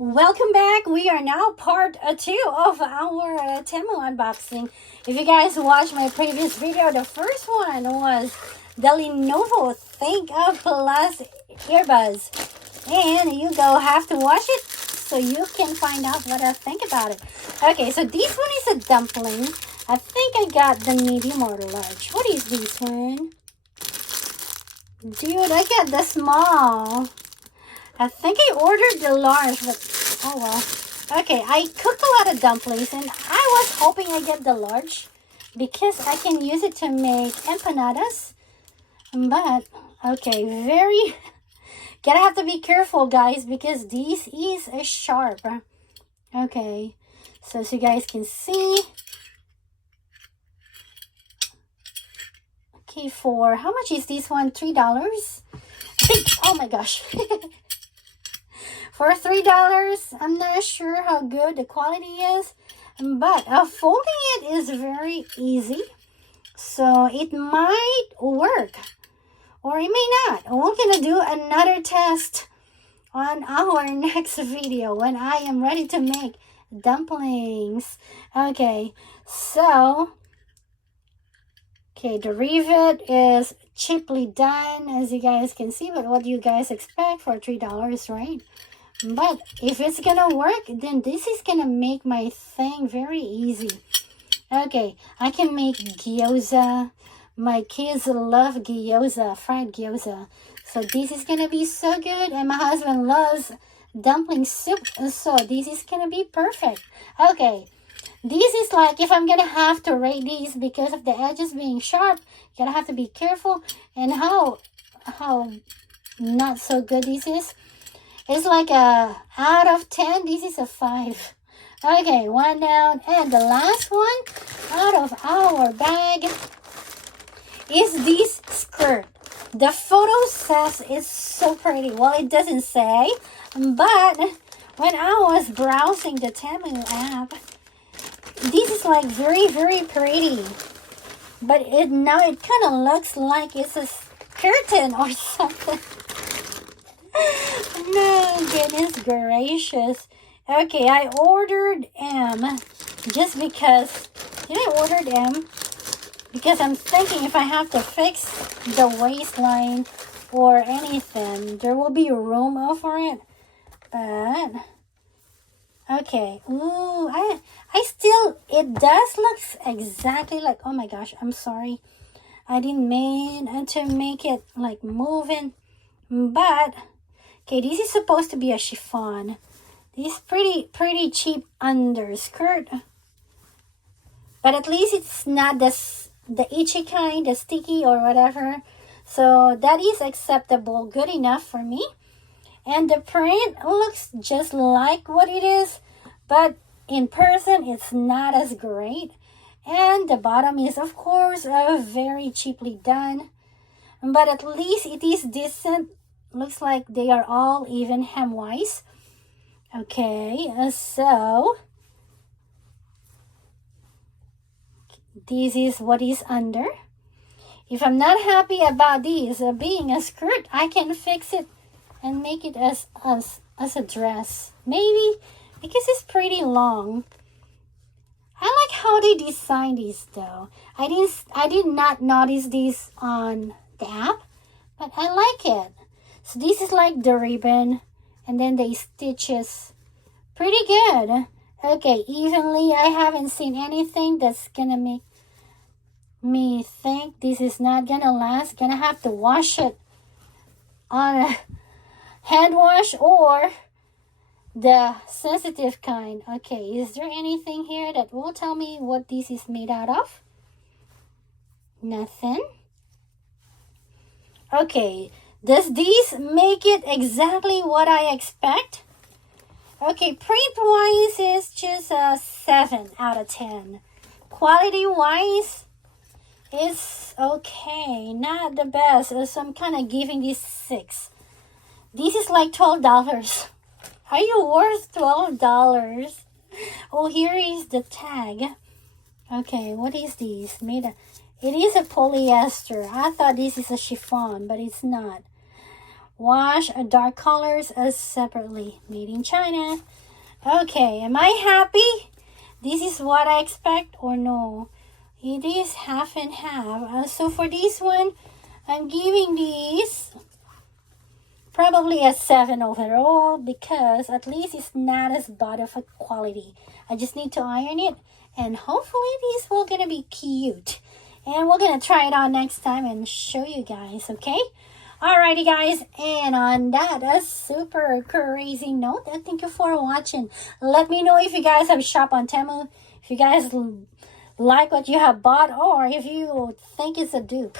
Welcome back. We are now part 2 of our Temu unboxing. If you guys watched my previous video, the first one was the LENOVO ThinkPlus earbuds. And you go have to watch it so you can find out what I think about it. Okay, so this one is a dumpling. I think I got the medium or large. What is this one? Dude, I got the small. I think I ordered the large, but oh well. Okay, I cooked a lot of dumplings, and I was hoping I get the large because I can use it to make empanadas. But, okay, gotta have to be careful, guys, because this is a sharp. Okay, so as you guys can see. Okay, for, how much is this one? $3? I think, oh my gosh. For $3, I'm not sure how good the quality is, but folding it is very easy, so it might work, or it may not. We're gonna do another test on our next video when I am ready to make dumplings. Okay, so, okay, the rivet is cheaply done, as you guys can see, but what do you guys expect for $3, right? But if it's gonna work, then this is gonna make my thing very easy. Okay, I can make gyoza. My kids love gyoza, fried gyoza. So this is gonna be so good. And my husband loves dumpling soup. So this is gonna be perfect. Okay, this is like, if I'm gonna have to rate these because of the edges being sharp, you gotta have to be careful. And how not so good this is. It's like a out of 10. This is a 5. Okay, one down. And the last one out of our bag is this skirt. The photo says it's so pretty. Well, it doesn't say. But when I was browsing the Temu app, this is like very, very pretty. But now it kind of looks like it's a curtain or something. No, goodness gracious. Okay, I ordered M just because. Did I order M? Because I'm thinking if I have to fix the waistline or anything, there will be room for it. But, okay. Ooh, I still, it does look exactly like, oh my gosh, I'm sorry. I didn't mean to make it like moving, but... Okay, this is supposed to be a chiffon. This is pretty cheap underskirt. But at least it's not the itchy kind, the sticky or whatever. So that is acceptable, good enough for me. And the print looks just like what it is, but in person it's not as great. And the bottom is, of course, very cheaply done. But at least it is decent. Looks like they are all even hem-wise. Okay, so this is what is under. If I'm not happy about this being a skirt, I can fix it and make it as a dress. Maybe because it's pretty long. I like how they designed this though. I did not notice this on the app, but I like it. So this is like the ribbon, and then the stitches. Pretty good. Okay, evenly. I haven't seen anything that's gonna make me think this is not gonna last. Gonna have to wash it on a hand wash or the sensitive kind. Okay, is there anything here that will tell me what this is made out of? Nothing. Okay. Does this make it exactly what I expect? Okay, print-wise is just a 7 out of 10. Quality-wise is okay, not the best. So I'm kind of giving this 6. This is like $12. Are you worth $12? Oh, here is the tag. Okay, what is this? It is a polyester. I thought this is a chiffon, but it's not. Wash dark colors separately. Made in China. Okay, am I happy? This is what I expect or no? It is half and half. So for this one, I'm giving this probably a 7 overall because at least it's not as bad of a quality. I just need to iron it and hopefully this will gonna be cute. And we're gonna try it on next time and show you guys, okay? Alrighty guys, and on that a super crazy note, thank you for watching. Let me know if you guys have shop on Temu, if you guys like what you have bought, or if you think it's a dupe.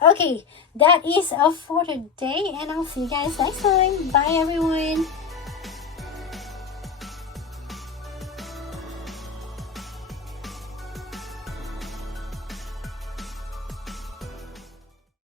Okay, that is all for today, and I'll see you guys next time. Bye everyone.